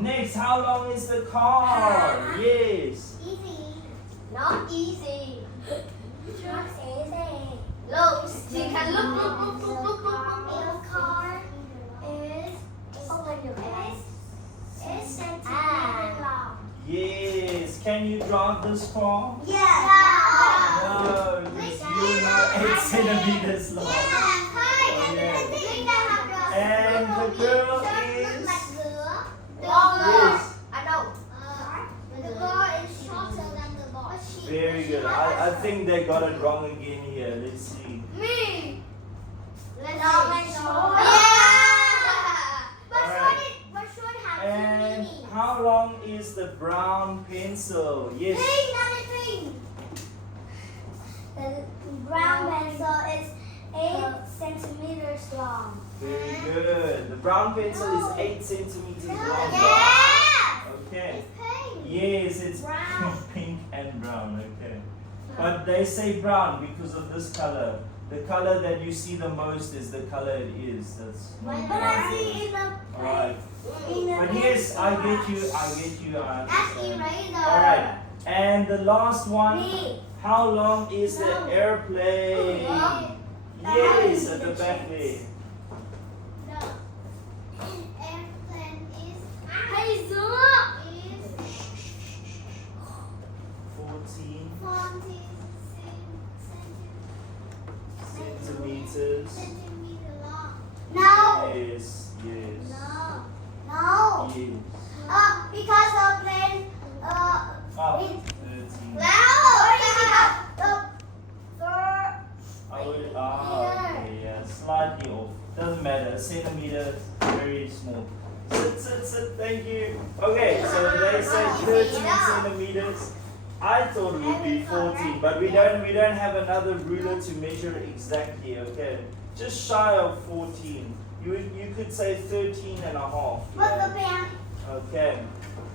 Next, how long is the car? Yes. Easy. Not easy. Not easy. Look, you can look. Your car is open your eyes. It's centimeters long. Yes. Can you drive this car? Yeah. No, because you're not 8 centimeters long. And the girl is. Yes. I know. The girl is shorter than the boy. Very good. I think they got it wrong again here. Let's see. Me. Let's Alright. But should have And two meanings. how long is the brown pencil? Yes. The brown pencil is 8 centimeters long. Very good. The brown pencil is 8 centimeters long. Yeah. Okay. It's pink. Yes, it's Brown. pink and brown. Okay. But they say brown because of this color. The color that you see the most is the color it is. That's But I see in the Alright. But yes, I get you. I That's understand. eraser. Alright. And the last one. Me. How long is the airplane? Yes, at the back there. The airplane is 14 40 centimeters. centimeter long. No. Yes, yes. No. No. Yes. Because the plane Oh, it 13. Okay, yeah, slightly off. Doesn't matter. A centimeter, very small. Sit. Thank you. Okay, so they say 13 centimeters. I thought it would be 14, but we don't have another ruler to measure exactly. Okay, just shy of 14. You could say 13 and a half. Yeah? Okay.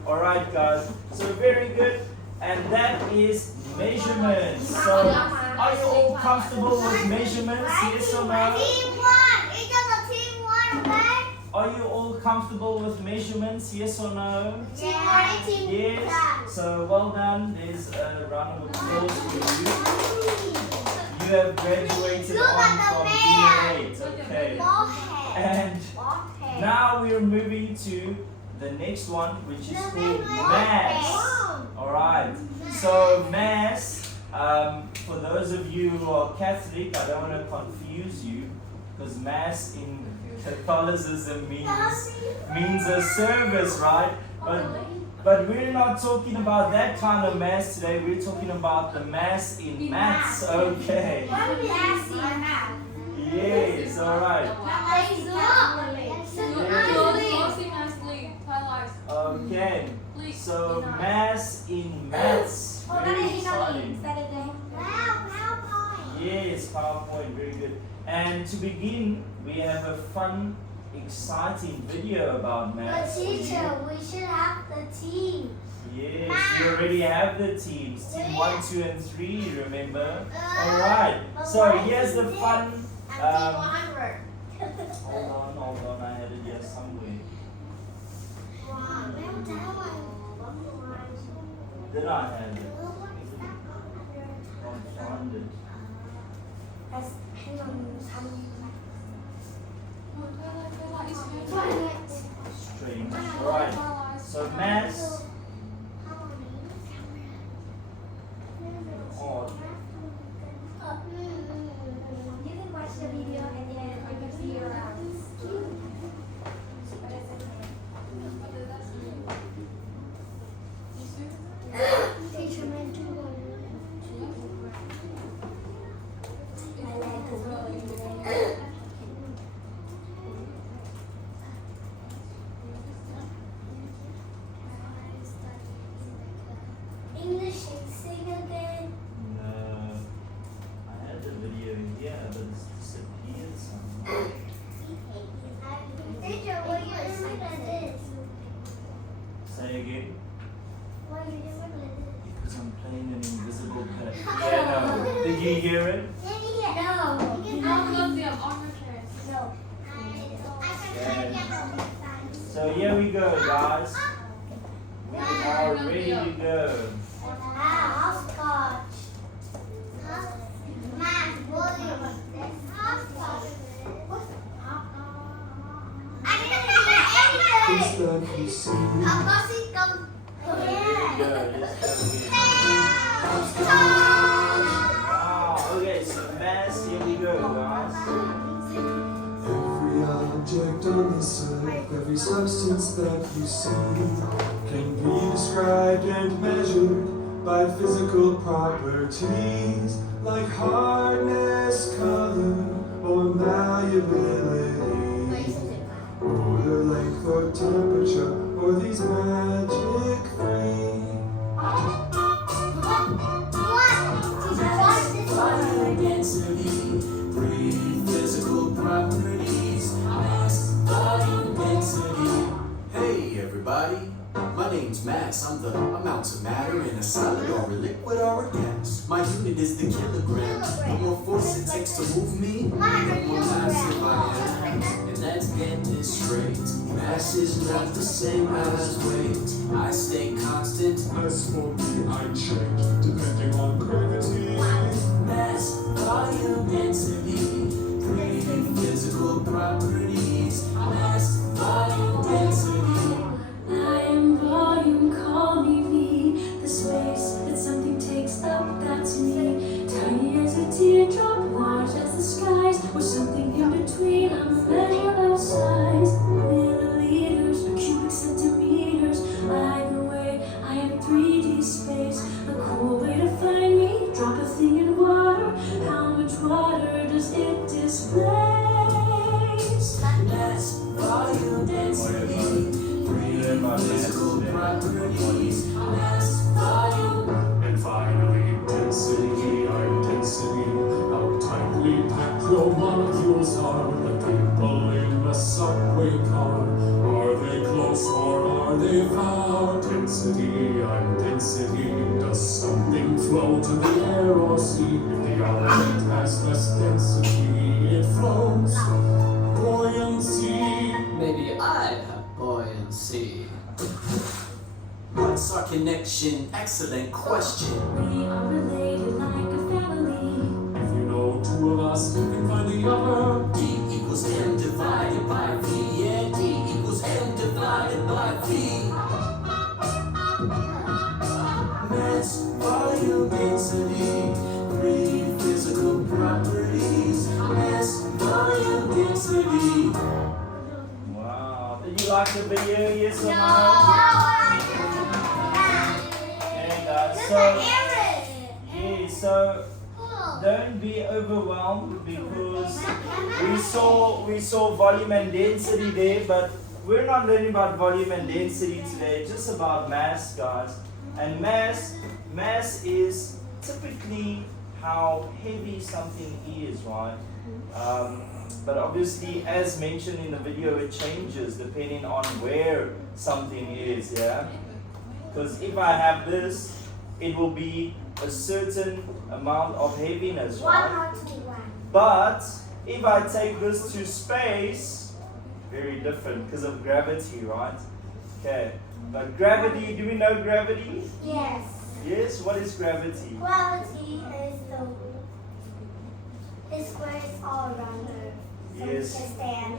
All right, guys. So very good. And that is measurements. So are you all comfortable with measurements? Yes or no? Team one. It's just a team one, right? Are you all comfortable with measurements? Yes or no? Team one, team Yes. So well done. There's a round of applause for you. You have graduated Look on at from the Unit 8. man. Okay. Ball head. And Ball head. now we are moving to the next one, which is called mass. Alright, so mass, for those of you who are Catholic, I don't want to confuse you, because mass in Catholicism means a service, right? But we're not talking about that kind of mass today, we're talking about the mass in maths, okay? Mass in math. Yes, alright. Okay, so mass in maths, very exciting. Yes, PowerPoint, very good. And to begin, we have a fun, exciting video about But maths. for you. teacher, we should have the team. Yes, you already have the teams, team 1, 2, and 3, remember? Alright, so here's the fun. Hold on, I had it here somewhere. Did I have it? I found it. Strange. Alright, so mass. Odd. You can watch the video and then you can see your teacher meant to I like the here we go, guys. We are ready to go. Hopscotch. Math, volume. Hopscotch. I didn't hear It's anything. like you see Hopscotch come. There we go. Let's go again. Hopscotch. Wow. Okay, so mass. Here we go, guys. every object on this earth, every substance that you see can be described and measured by physical properties like hardness, color, or malleability, or the length or temperature, or these magic three. Fire density, three physical properties, mass, volume, density. Hey everybody, my name's Mass. I'm the amount of matter in a solid or a liquid or a gas. My unit is the kilogram. The more force it takes to move me, the more massive I am. And let's get this straight. Mass is not the same as weight. I stay constant. As for me, I change depending on gravity. Mass, volume, density, three physical properties. Mass, volume, density. I am volume, call me V. The space that something takes up, that's me. Tiny as a teardrop, large as the skies, or something in between. I'm a measure of size. Milliliters, cubic centimeters. Either way, I am 3D space. A cool way to find me. Drop a thing in water. How much water does it displace? Mass, volume, density, three physical properties. Mass, volume. And finally, density, I'm density. How tightly packed your molecules are, like people in a subway car. Are they close or are they far? Density, I'm density. Does something float in the air or sea? If the element has less density, it floats. Buoyancy. Maybe I have buoyancy. What's our connection? Excellent question. We are related like a family. If you know two of us, you can find the other. D equals M divided by V. Yeah, D equals M divided by V. Mass, volume, density, three physical properties. Mass, volume, density. Wow. Did you like the video? Yes or no? Okay, guys. So don't be overwhelmed because we saw volume and density there, but we're not learning about volume and density today. Just about mass, guys. And mass is typically how heavy something is, right? But obviously, as mentioned in the video, it changes depending on where something is, yeah? Because if I have this, it will be a certain amount of heaviness, right? But if I take this to space, very different because of gravity, right? Okay, but gravity, do we know gravity? Yes. Yes, what is gravity? Gravity is where it's all around Earth. So Yes. we can stand.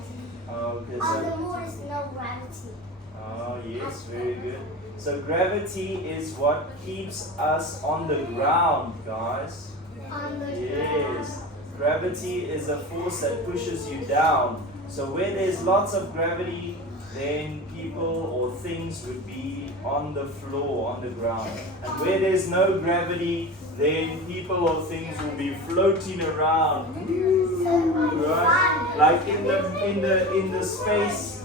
Okay, On the so, moon is no gravity. oh yes, very good. So gravity is what keeps us on the ground, guys. On the Yes, gravity is a force that pushes you down. So where there's lots of gravity, then people or things would be on the floor, on the ground. And where there's no gravity, then people or things will be floating around. Right? Like in the space,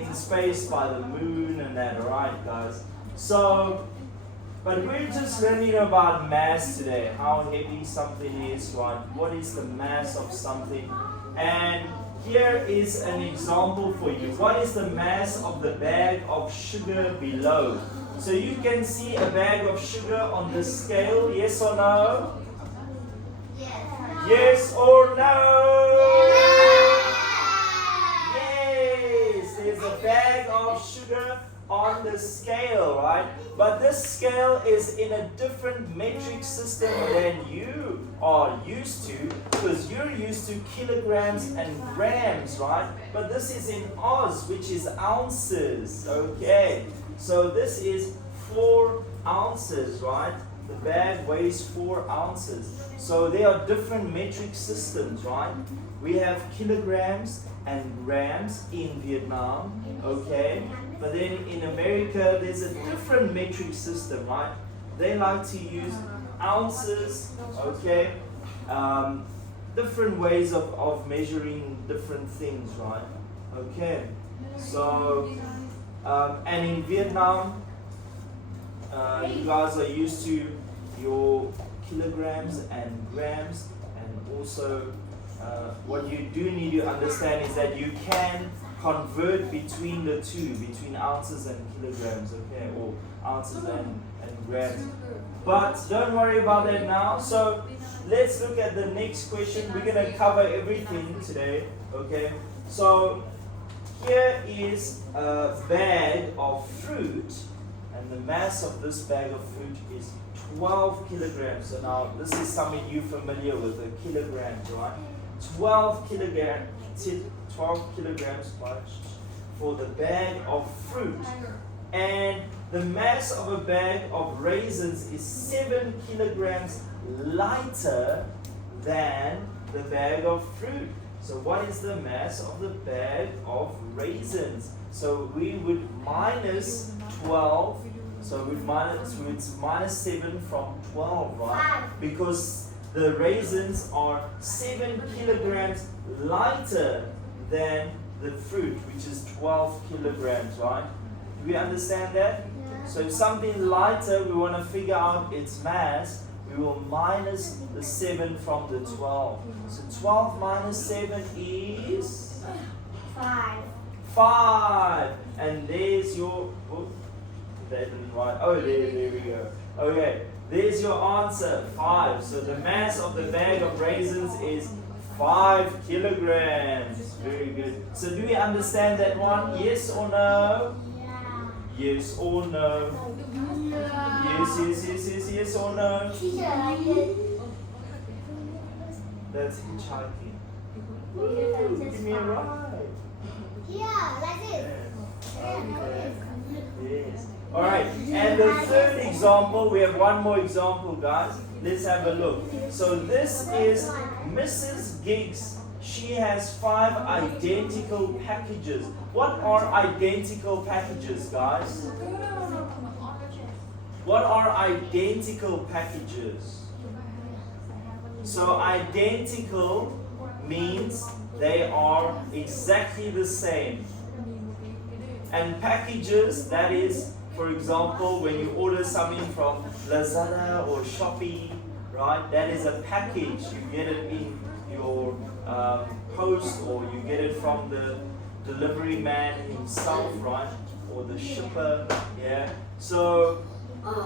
in space by the moon and that, right, guys? So, but we're just learning about mass today, how heavy something is, right? What is the mass of something? And here is an example for you. What is the mass of the bag of sugar below? So you can see a bag of sugar on the scale, yes or no? Yes or no? Yes, there's a bag of sugar on the scale, right? But this scale is in a different metric system than you are used to, because you're used to kilograms and grams, right? But this is in Oz, which is ounces, okay? So this is 4 ounces, right? The bag weighs 4 ounces. So there are different metric systems, right? We have kilograms and grams in Vietnam, okay? But then in America, there's a different metric system, right? They like to use ounces, okay? Different ways of measuring different things, right? Okay, so, and in Vietnam, you guys are used to your kilograms and grams, and also what you do need to understand is that you can convert between the two, between ounces and kilograms, okay, or ounces and grams. But don't worry about that now. So let's look at the next question. We're going to cover everything today, okay? So here is a bag of fruit, and the mass of this bag of fruit is 12 kilograms. So now this is something you're familiar with, a kilogram, right? 12 kilograms for the bag of fruit. And the mass of a bag of raisins is 7 kilograms lighter than the bag of fruit. So what is the mass of the bag of raisins? So we would minus 12. So it's minus 7 from 12, right? Because the raisins are 7 kilograms lighter than the fruit, which is 12 kilograms, right? Do we understand that? So if something lighter, we want to figure out its mass, we will minus the 7 from the 12. So 12 minus 7 is? 5. 5. And there's your, that didn't write, oh there we go. Okay, there's your answer, 5. So the mass of the bag of raisins is 5 kilograms. Very good. So do we understand that one? Yes or no? Yeah. Yes or no? Yes or no? Teacher, like it. That's hitchhiking. That's Give me a ride. Yeah, like this. Okay. Yes. Alright, and the third example, we have one more example, guys. Let's have a look. So this is Mrs. Giggs. She has 5 identical packages. What are identical packages, guys? What are identical packages? So identical means they are exactly the same. And packages, that is, for example, when you order something from Lazada or Shopee, right? That is a package. You get it in your post, or you get it from the delivery man himself, right? Or the shipper, yeah? So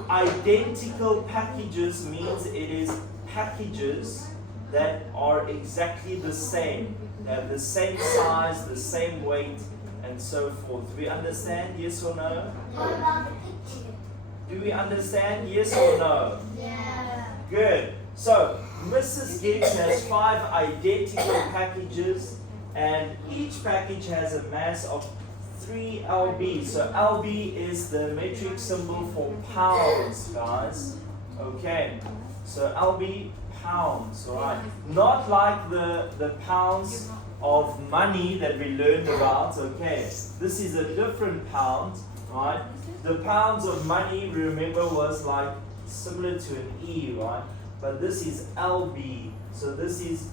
identical packages means it is packages that are exactly the same. They have the same size, the same weight, and so forth. Do we understand? Yes or no? What about the picture? Do we understand? Yes or no? Yeah. Good. So, Mrs. Giggs has 5 identical packages, and each package has a mass of 3 lb. So, lb is the metric symbol for pounds, guys. Okay. So, lb, pounds, alright? Not like the pounds of money that we learned about, okay? This is a different pound, right? The pounds of money, remember, was like similar to an E, right? But this is lb, so this is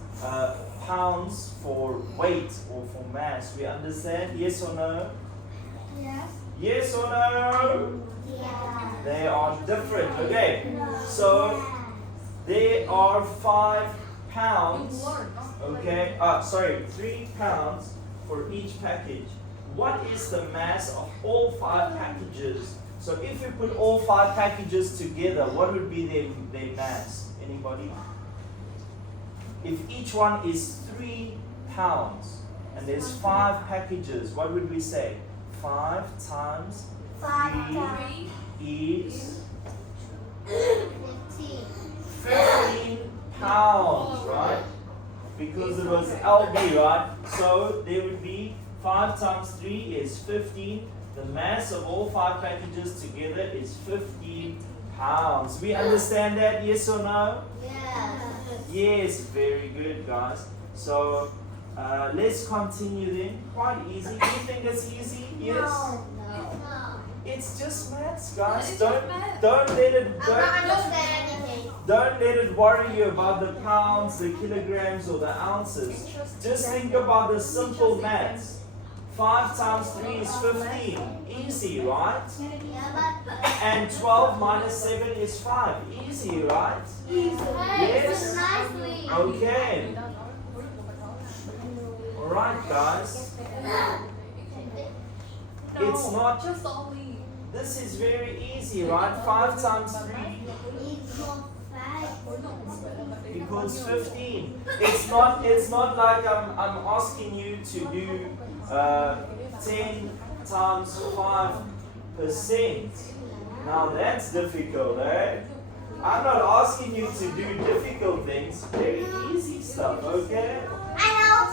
pounds for weight or for mass. We understand? Yes or no? Yes. Yes or no? Yeah. They are different, okay? So there are 5 pounds, okay? 3 pounds for each package. What is the mass of all 5 packages? So if we put all 5 packages together, what would be their mass? Anybody? If each one is 3 pounds and there's 5 packages, what would we say? 5 times 3 is 15. 15 pounds, right? Because it was LB, right? So there would be 5 times 3 is 15. The mass of all 5 packages together is 15 pounds. We understand that, yes or no? Yeah. Yes, very good, guys. So let's continue then. Quite easy. Do you think it's easy? Yes. No. It's just maths, guys. It's Don't just maths. don't let it I'm not understand anything. don't let it worry you about the pounds, the kilograms, or the ounces. Just think about the simple maths. 5 times 3 is 15. Easy, right? Yeah, but And 12 minus 7 is 5. Easy, right? Yes. nicely. Okay. Alright, guys. It's not. Just only. This is very easy, right? 5 times 3 equals 15. It's not like I'm asking you to do 10 times 5%. Now that's difficult, eh? I'm not asking you to do difficult things, very easy stuff, okay? I know.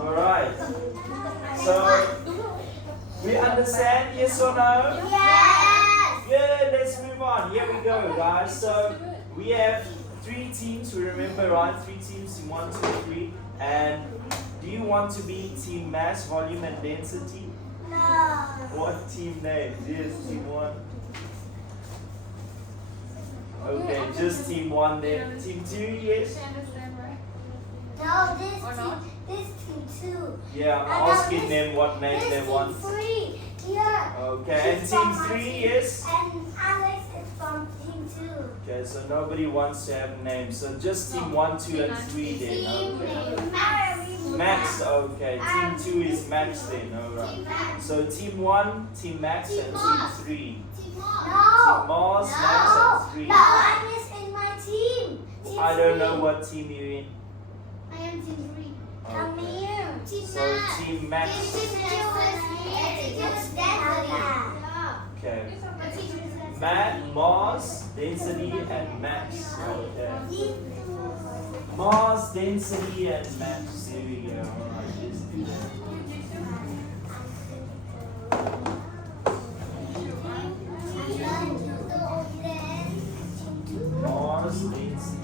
Alright. So we understand, yes or no? Yes. Good, let's move on. Here we go, guys. So we have 3 teams, we remember, right? 3 teams, team 1, 2, 3. And do you want to be team mass, volume, and density? No. What team name? Yes, team 1. Okay, just team 1 then. Team 2, yes? No, Or not? this team 2. Yeah, I'm asking them what name they This want. team 3. Here. Okay, and team 3, yes? And Alex is from team 2. Okay, so nobody wants to have names. So just team 1, 2, and 3 then. Team Okay. Max. Max, okay. Team 2 is Max then, alright. Team Max. So team 1, team Max, and team 3. Team Team No. Mars, No. Max, and 3. No, I'm in my team. Team I don't 3. know what team you're in. I am team 3. Come Okay. here. Team So Max. team Max. Okay. Matt, Mars, density, and Max. Okay. Mars, density, and Max. There we go. Alright, let's do that. Mars, density.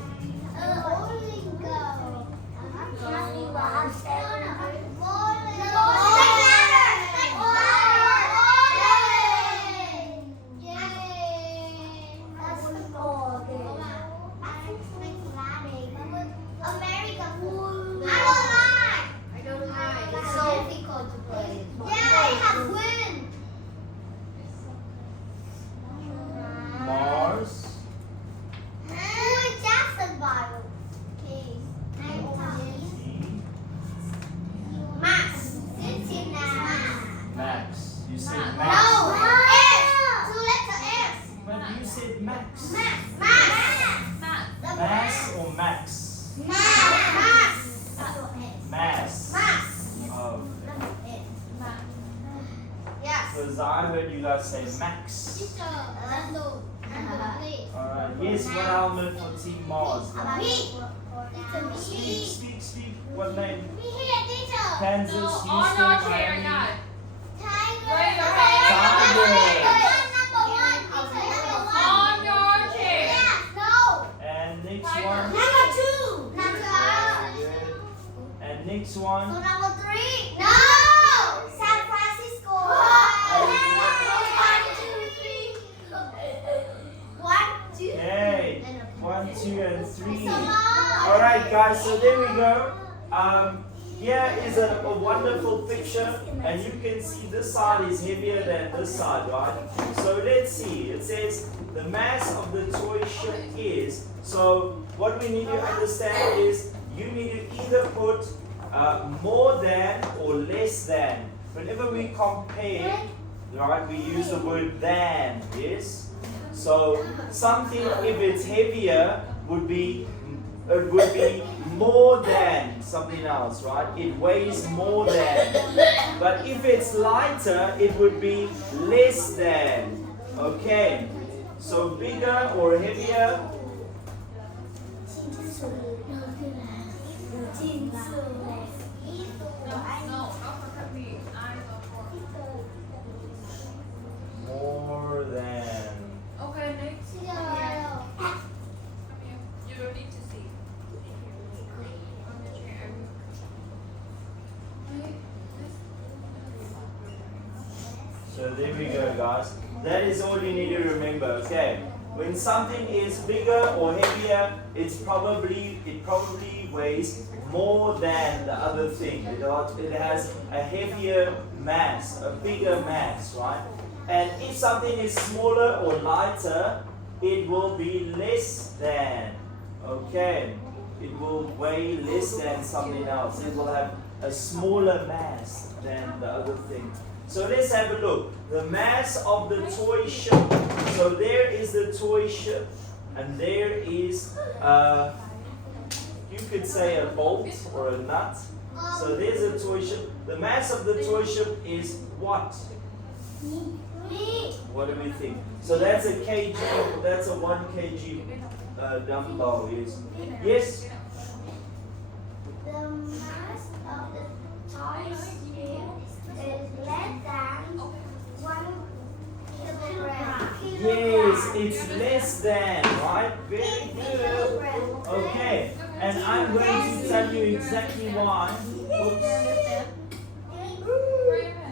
Mars. Max. You said Max. But you said Max. Mass or Max? Mass. Oh. Because I heard you guys say Max. Alright. Yes, one helmet for Team Mars. Speak. What name? Kansas, Houston, Miami. And next one. Good. And next one. Number 3. No! San Francisco. 1, 2, 3. Okay. 1, 2, and 3. Come on. Alright guys, so there we go. Here is a wonderful picture, and you can see this side is heavier than this side, right? So let's see. It says the mass of the toy ship is. So what we need to understand is you need to either put more than or less than. Whenever we compare, right, we use the word than, yes? So something, if it's heavier, would be more than something else, right? It weighs more than. But if it's lighter, it would be less than. Okay. So bigger or heavier? More than. Okay, next. Come here. You don't need to see. On the chair. So there we go, guys. That is all you need to remember. Okay. When something is bigger or heavier, it probably weighs more than the other thing. It has a heavier mass, a bigger mass, right? And if something is smaller or lighter, it will be less than. Okay. It will weigh less than something else. It will have a smaller mass than the other thing. So let's have a look. The mass of the toy ship. So there is the toy ship, and there is, you could say a bolt or a nut. So there's a toy ship. The mass of the toy ship is what? What do we think? So that's a kg. That's a 1 kg dumbbell. Yes. The mass of the toy ship is less than 1 kilogram. Yes, it's less than, right? Very good. Okay, and I'm going to tell you exactly why. Oops.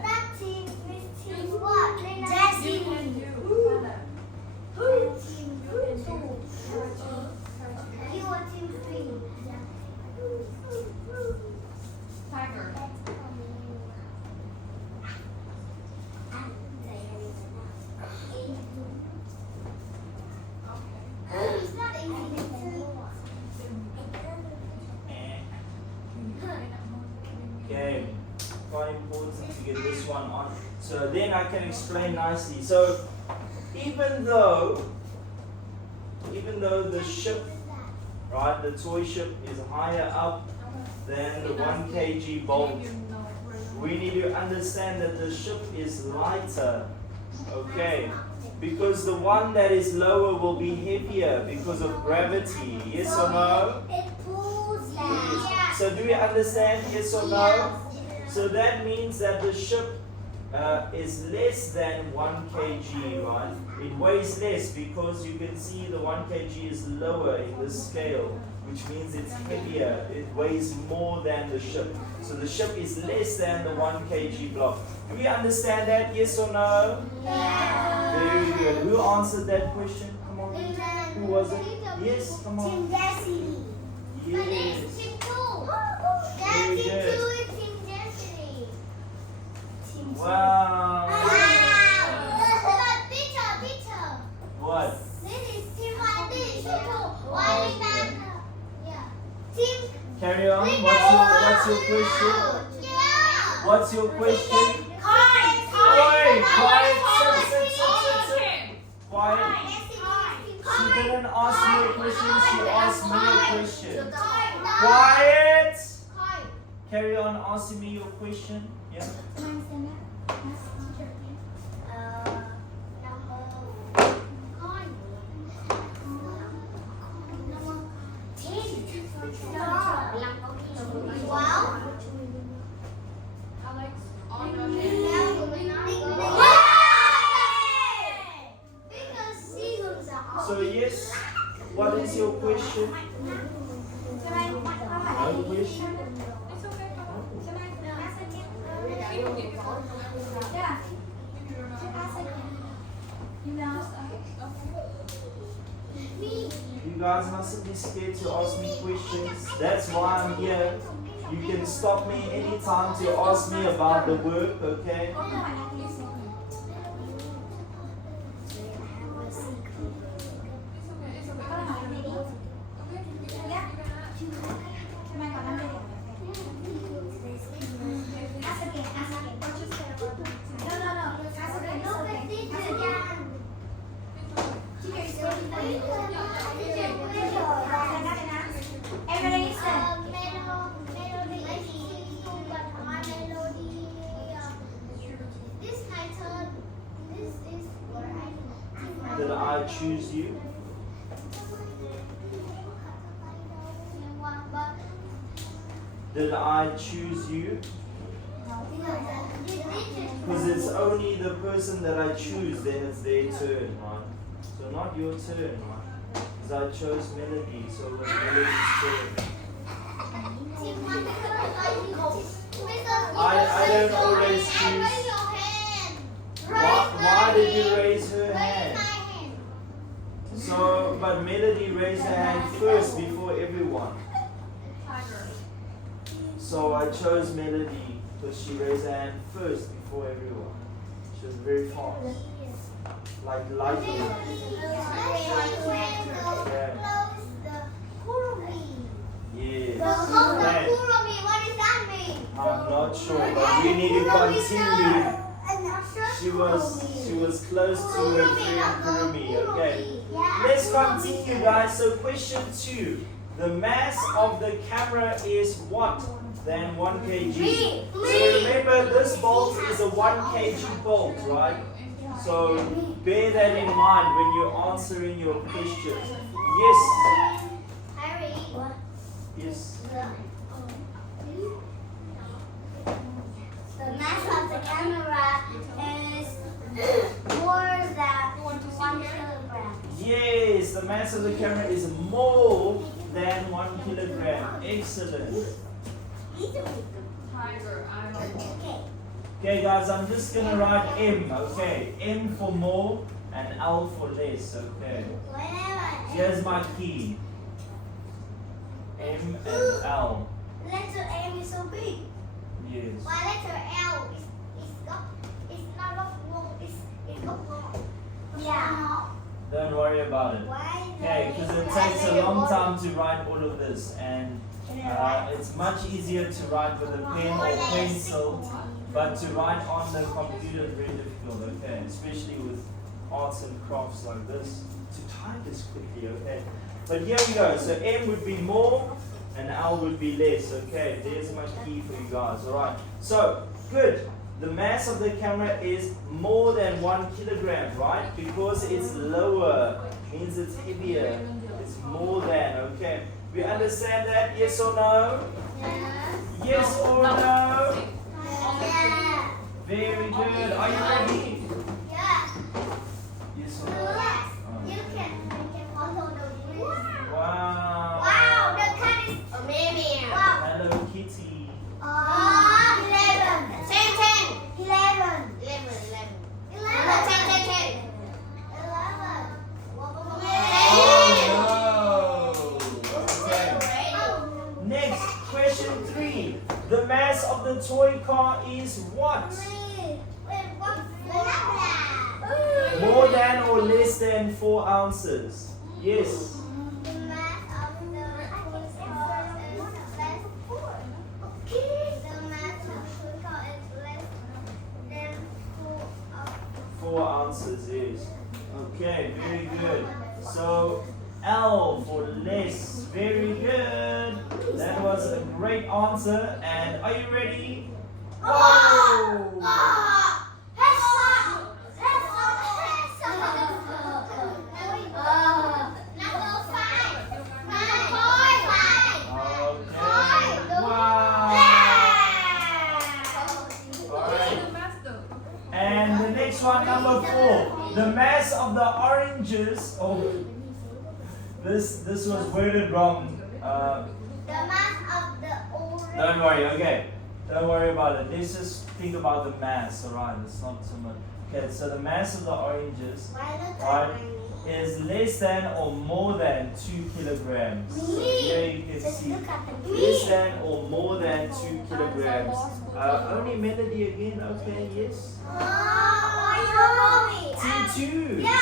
That team is team what? Jesse. You can do. Team 2. You are team 3. Tiger. It's not easy. Okay, quite important to get this one on. So then I can explain nicely. So even though the ship, right, the toy ship is higher up than the 1 kg bolt, we need to understand that the ship is lighter. Okay, because the one that is lower will be heavier because of gravity. Yes or no? It pulls Yes. So do we understand? Yes or no? So that means that the ship is less than 1 kg, right? It weighs less because you can see the 1 kg is lower in the scale, which means it's heavier. It weighs more than the ship. So the ship is less than the 1 kg block. Do we understand that? Yes or no? Very good. Who answered that question? Come on. Who was it? Yes, come on. Team Jesse. Yes. Team 2. Very Team 2 good. is Team Jesse. Team 2. Wow. Teacher. What? This is Team 1. This is Team 2. Why is that? Yeah. Team. Carry on. What's your question? Yeah. What's your question? Quiet. Sit. Quiet. She didn't ask me a question. She asked me a question. Quiet. Carry on asking me your question. Yeah. Alex, on your So yes. What is your question? No question. It's okay, Papa. You guys mustn't be scared to ask me questions. That's why I'm here. You can stop me anytime to ask me about the work, okay? Everybody listen. Did I choose you? Did I choose you? Because it's only the person that I choose, then it's their turn, right? So not your turn, right? Because I chose Melody, so it was Melody's turn. I don't always choose. Why did you raise her hand? So, but Melody raised her hand first before everyone. So I chose Melody because she raised her hand first before everyone. She was very fast. Like lightning. Yes. Okay. I'm not sure, but we need to continue. She was close to her friend Kurumi. Okay. Let's continue, guys. So question 2. The mass of the camera is what? Than 1 kg. So remember, this bolt is a 1 kg bolt, right? So bear that in mind when you're answering your question. Yes. Yes. The mass of the camera is more than 1 kilogram. Yes, the mass of the camera is more than 1 kilogram. Excellent. Tiger, I don't know. Okay, guys, I'm just gonna write M. Okay, M for more and L for less. Okay. Here's my key. M and L. Letter M is so big. Yes. Why letter L is not long. It's long. Yeah. Don't worry about it. Why? Okay, because it takes a long time to write all of this, and it's much easier to write with a pen or pencil, but to write on the computer is very difficult. Okay, especially with arts and crafts like this. To type this quickly. Okay, but here we go. So M would be more, and L would be less. Okay, there's my key for you guys. All right. So good. The mass of the camera is more than 1 kilogram, right? Because it's lower, means it's heavier. It's more than, okay. We understand that? Yes or no? Yeah. Yes or no? Yeah. Very good. Are you ready? Yeah. Yes or no? Yes. You can follow the wheel. Wow. Wow, the cat is amazing. Wow. Hello Kitty. 11. 10. 11. 10. Oh no. Okay. Next, question 3. The mass of the toy car is what? More than or less than 4 ounces? Yes. Ounces is. Okay, very good. So L for less. Very good. That was a great answer. And are you ready? Whoa! Okay. Wow. Alright. And the next one, number 4. The mass of the oranges. Oh, this was worded wrong. Don't worry. Okay, don't worry about it. Let's just think about the mass. Alright, it's not so much. Okay, so the mass of the oranges, right, is less than or more than 2 kilograms. So here you can see less than or more than 2 kilograms. Only Melody again. Okay, yes. Team 2. Yeah, I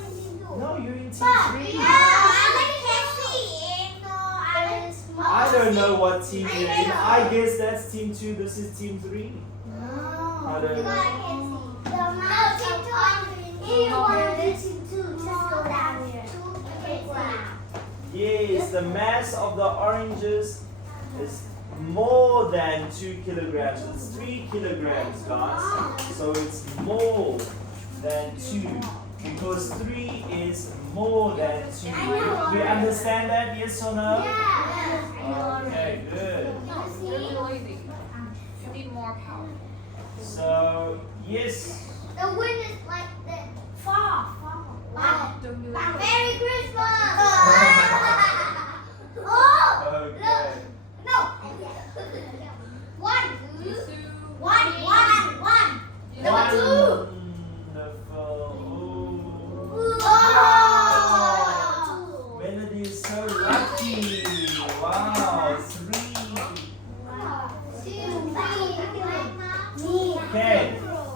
was in team 2. No, you're in team 3. I don't know what team you're in. I guess that's team 2. This is team 3. I don't know. Yes, the mass of the oranges is more than 2 kilograms. It's 3 kilograms, guys. So it's more than 2 Because 3 is more than 2. know. We understand that, yes or no? Yeah. Okay, good. You're noisy. You need more power. So, yes. The wind is like the fall. Wow. Don't be like Merry Christmas! Oh! Okay. No! One. One. Number 2. Wonderful. Oh! Melody is so lucky. Wow, 3. Okay,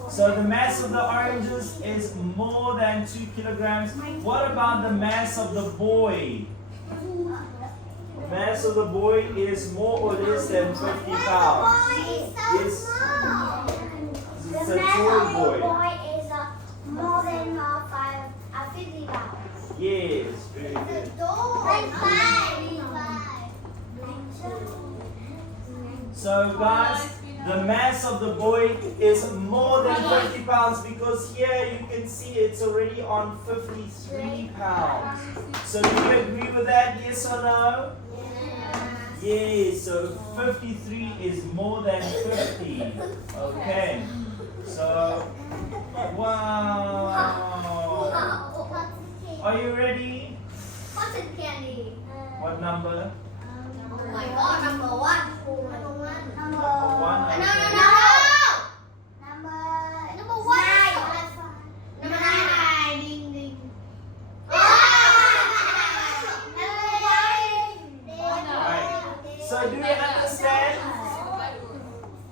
so the mass of the oranges is more than 2 kilograms. What about the mass of the boy? The mass of the boy is more or less than 50 pounds. Yes. It's a toy boy. is more than 50 pounds. Yes, very good. So guys, the mass of the boy is more than 50 pounds because here you can see it's already on 53 pounds. So do you agree with that, yes or no? Yes, so 53 is more than 50. Okay, so, wow. Are you ready? What's in candy? What number? Oh my god, number 1. Number 1. No. Okay. Number 1. Number 9. Ding ding. Right. So do you understand?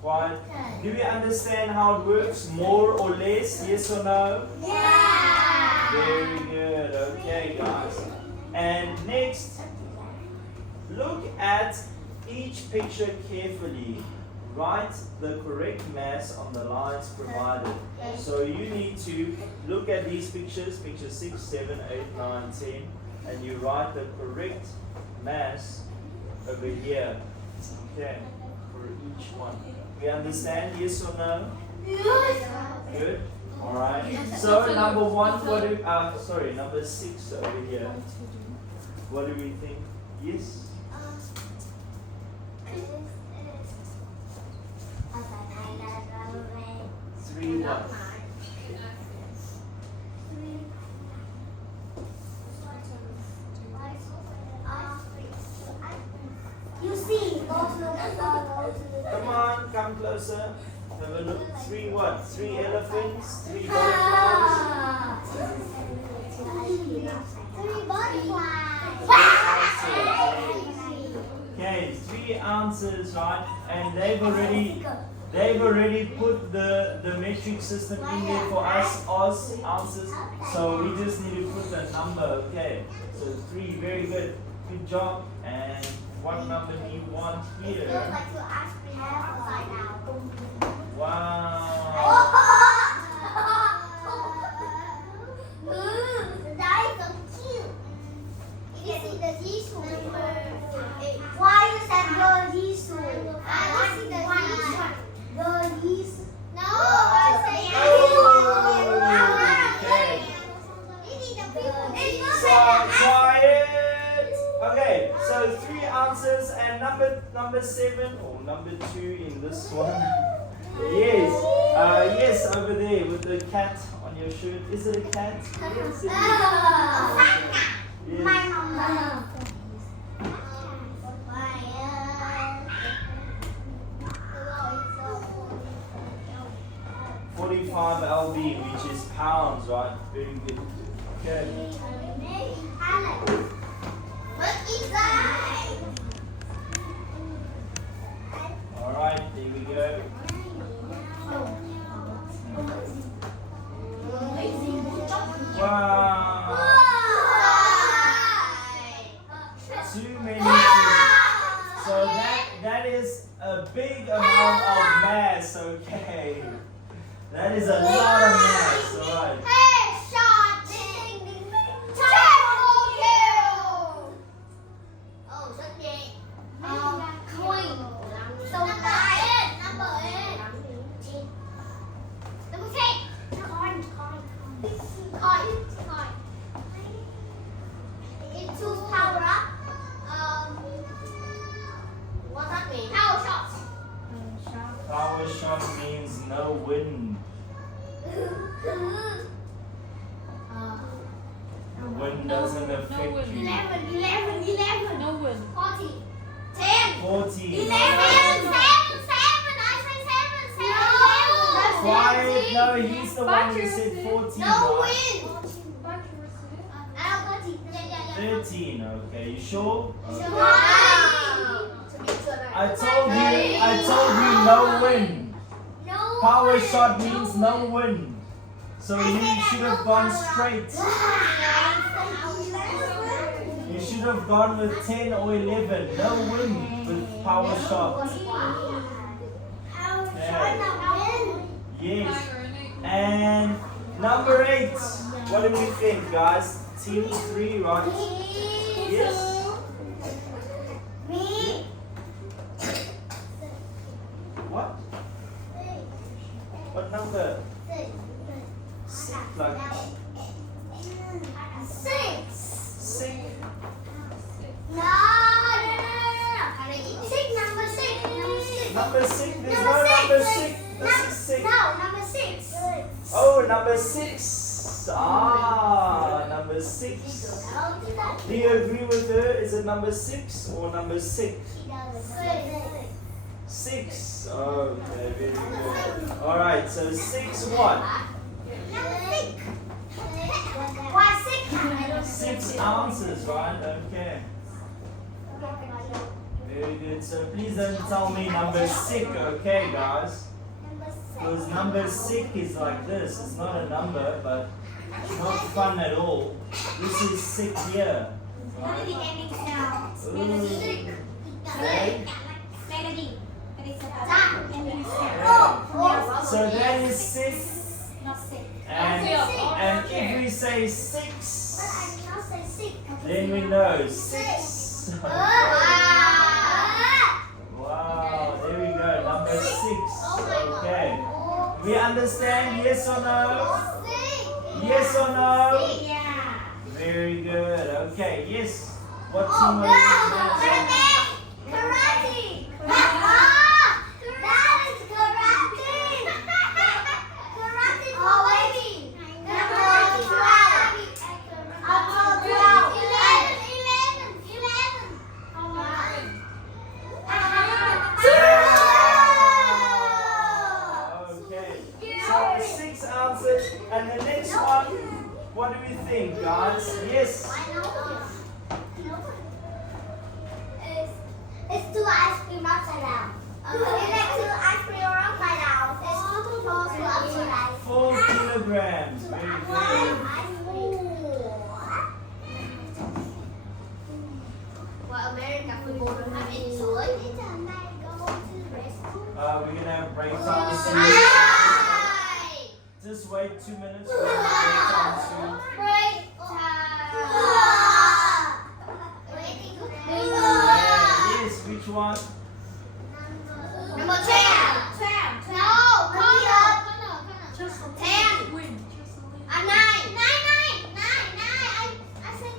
What? Do you understand how it works? More or less? Yes or no? Yeah. Very good. Okay, guys. And next, look at each picture carefully. Write the correct mass on the lines provided. So you need to look at these pictures, picture 6, 7, 8, 9, 10, and you write the correct mass over here. Okay, for each one. We understand, yes or no? Good. Alright. So number 1, number 6 over here. What do we think? Yes? 3 what? You see, Come on, come closer. Have a look. 3 what? 3 elephants, 3 butterflies. 3 butterflies. Okay, 3 answers, right? And they've already put the metric system in there for us as answers. So we just need to put the number, okay? So 3, very good. Good job. And what number do you want here? Wow. That is so cute. It is the Jisoo. Why you said the Jisoo? I see the Jisoo. The Jisoo. No, I So quiet. Okay, so 3 answers and number 7 or number 2 in this one. Yes, yes, over there with the cat on your shirt. Is it a cat? Yes, it is. Yes. My mama. 45 lb, which is pounds, right? Very good. Okay. All right, there we go. Wow. Too many things. So that is a big amount of mass, okay? That is a lot of mass, alright. Headshot! Ding, ding, ding. Triple kill! Oh, something. Coin. So number 8. Number 10. Coin. The wind doesn't affect wind. you. 11. No wind. 40. 10. 40. 11. 7. I say 7. Quiet. No, he's the one who said 14. No right? wind. Back to receive. I don't 13. 13. Okay, you sure? Okay. Wow. I told you no wind. No Power wind. shot means no wind. So you should have gone straight. You should have gone with 10 or 11. No wind with power shot. Yes. And number 8. What do we think, guys? Team 3, right? Yes. Me. What? What number? Like 6. 6. No. 6. Number 6. Number 6. There's Number no six. number 6. This is 6. No, number 6. Oh, number 6. Ah, number 6. Do you agree with her? Is it number 6 or number 6? 6. Okay, very good. Alright, so 6 what? 6 ounces, right? Okay. Very good. So please don't tell me number 6, okay, guys? Because number 6 is like this. It's not a number, but it's not fun at all. This is 6 here. Right? Ooh. Okay. So that is 6. And if we say 6, then we know 6. Wow, there we go. Number 6. Okay. We understand? Yes or no? Yes or no? Very good. Okay, yes. What team are you? Karate! Okay. So 6 ounces. And the next one, what do we think, guys? Yes. It's 2 ice cream upside down. It's like 2 ice cream upside down. It's 4 upside down. 4 kilograms. Very good. Well, America football don't have any soy. We're gonna have break time soon. Hi! Just wait 2 minutes. We're gonna have break time soon. Break time. Yes, which one? Number 10. No, Connor. 10. Wind. 9. I said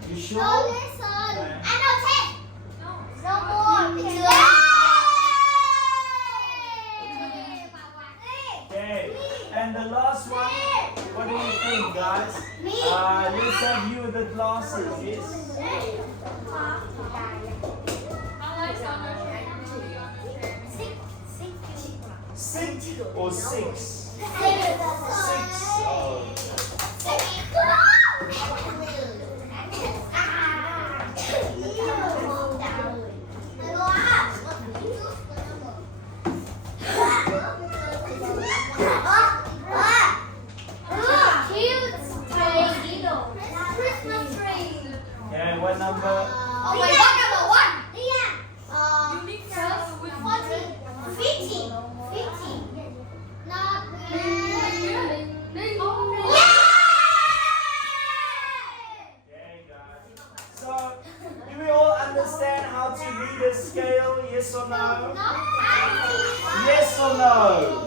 9. You sure? No, listen. Okay. I know 10. No. No more. It's Okay. And the last one, what do you think, guys? Let's have you with the glasses, yes? Unless on our chair, you be on the chair. 6 or 6? 6. Okay, what number? Oh my God, number 1. Unique sound with 50. Not Okay, guys. So, do we all understand how to read a scale? Yes or no? Yes or no?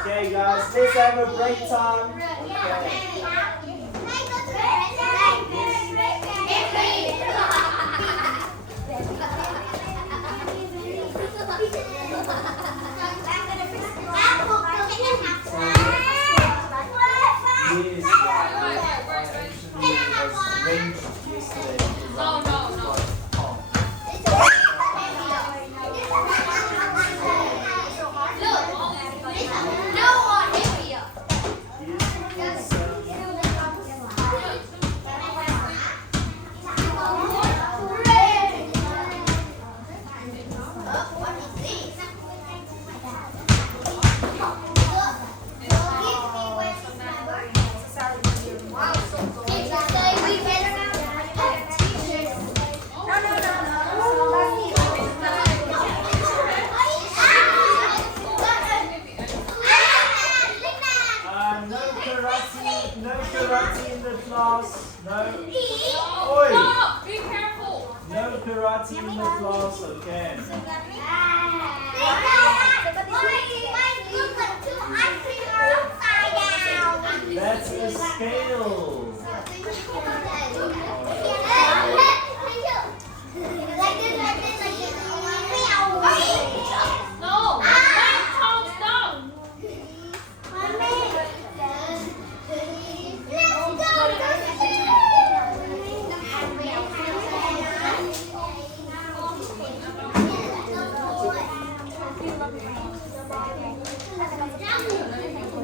Okay, guys, let's have a break time. Okay. Yeah. Yes, I actually was arranged yesterday. No, no, no. Oh. Yes, no karate in the class. No. Oi. No, be careful. No karate in the class, okay? That's a scale. No. Nine counts down. Let's go.